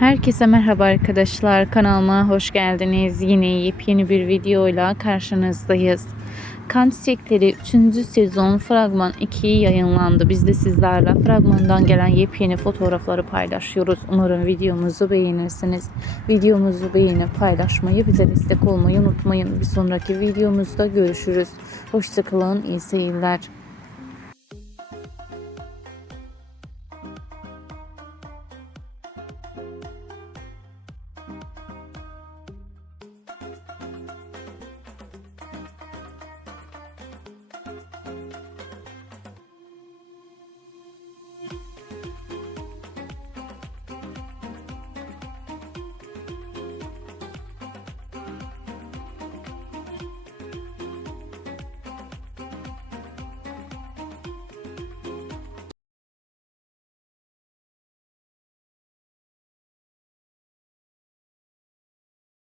Herkese merhaba arkadaşlar. Kanalıma hoş geldiniz. Yine yepyeni bir videoyla karşınızdayız. Kan Çiçekleri 3. sezon fragman 2 yayınlandı. Biz de sizlerle fragmandan gelen yepyeni fotoğrafları paylaşıyoruz. Umarım videomuzu beğenirsiniz. Videomuzu beğenip paylaşmayı, bize destek olmayı unutmayın. Bir sonraki videomuzda görüşürüz. Hoşçakalın, iyi seyirler.